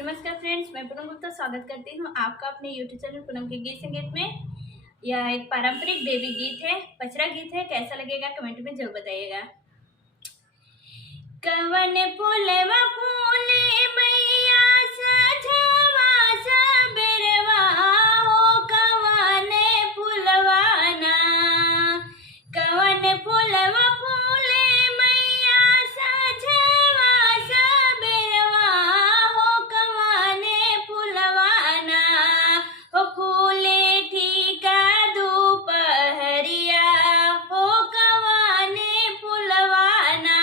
नमस्कार फ्रेंड्स, मैं पूनम गुप्ता स्वागत करती हूँ आपका अपने यूट्यूब चैनल पूनम के गीत संगीत में। यह एक पारंपरिक देवी गीत है, पचरा गीत है। कैसा लगेगा कमेंट में जरूर बताइएगा। कवन फूलवा फूले मैया सजवा सबेरवा हो, कवन फूलवा ना, कवन फूलवा फूले मैया सजवा सबेरवा हो, कवन फूलवा ना, हो फूले ठीका दोपहरिया हो, कवन फूलवा ना,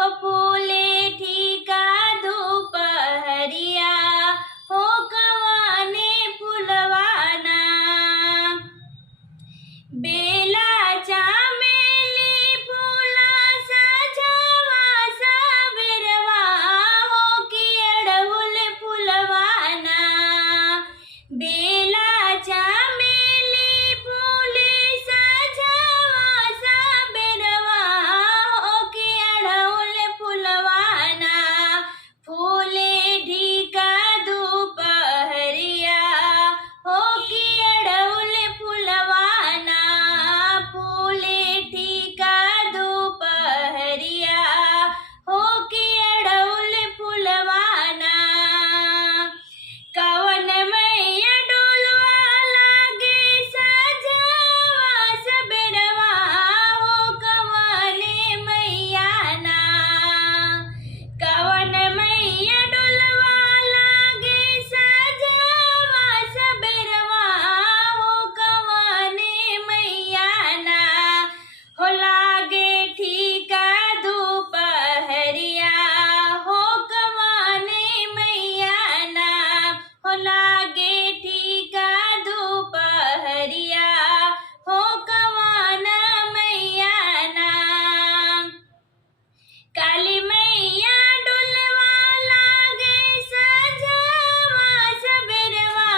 हो फूले ठीका दोपहरिया हो, कवाने फुलवाना। बेला चामेली फूला सजवा सबेरवा हो, कि अड़हुल फुलवाना। बेला चामेली फूले सजवा सबेरवा हो, कि अड़हुल फुलवाना। फूले ढीका दोपहरिया हो, कि अड़हुल फुलवाना। फूले ठीका दोपहरिया हो, कि अड़हुल फुलवाना। कवन मैया डोलवा लागे सजवा सबेरवा हो, कवने मैया ना, कवन मैया डोलवा लागे सजवा सबेरवा हो, कवने मैया ना, हो लागे ठीका दोपहरिया हो, कवने मैया ना, हो लागे ठीका दोपहरिया हो, कवाना मैया ना। काली मैया डोलवा लागे सजवा सबेरवा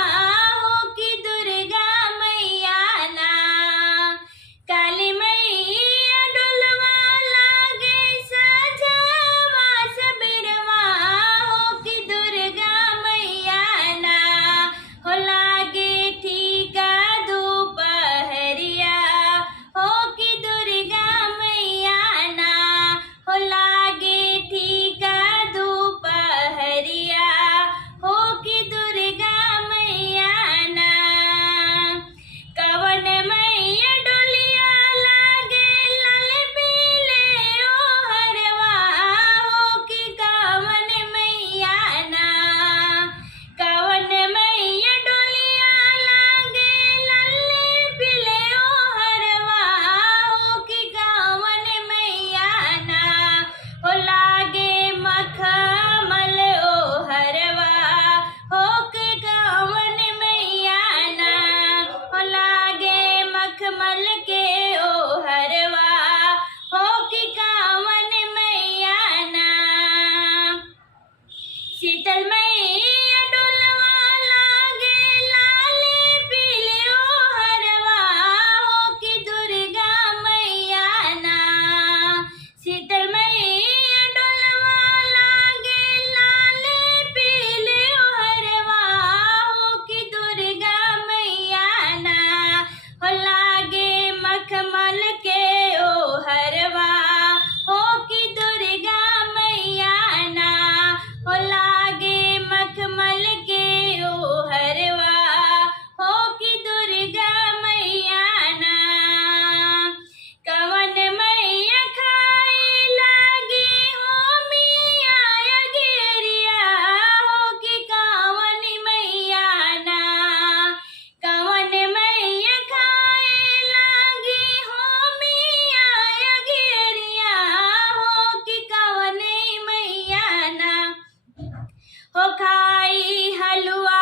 हो, कि दुर्गा मैया ना, काली मैया डोलवा लागे सजवा सबेरवा हो, कि दुर्गा मैया ना, हो लागे ठीका दोपहरिया हो, कि दुर्गा मैया ना, हो लागे ठीका दोपहरिया हो, कि दुर्गा मैया ना। कवन मैया डोलिया लागे लाल पीले ओ हरवा हो, कि कवन मैया ना, कवन मैया डोलिया लागे लाल पीले ओ हरवा हो, कि कवन मैया ना, हो लागे मखमल ओ हरवा हो, कि कवन मैया ना, हो लागे मखमल के ओ हरवा हो, कि कवन मैया ना। शीतल मैया डोलवा लागे लाल पीले ओ हरवा हो, कि दुर्गा मैया ना, शीतल मैया डोलवा लागे लाल पीले ओ हरवा हो, कि दुर्गा मैया ना, हो लागे मखमल के ओ हरवा हो, कि दुर्गा मैया ना, हो लागे मखमल के ओ हरवा हो, कि दुर्गा मैया ना। कवन मैया खाए लागे हो मिया अगेरिया हो, कि कवन मैया ना, कवन मैया खाए लागे हो मिया अगेरिया हो, कि कवन मैया ना, हो खाई हलवा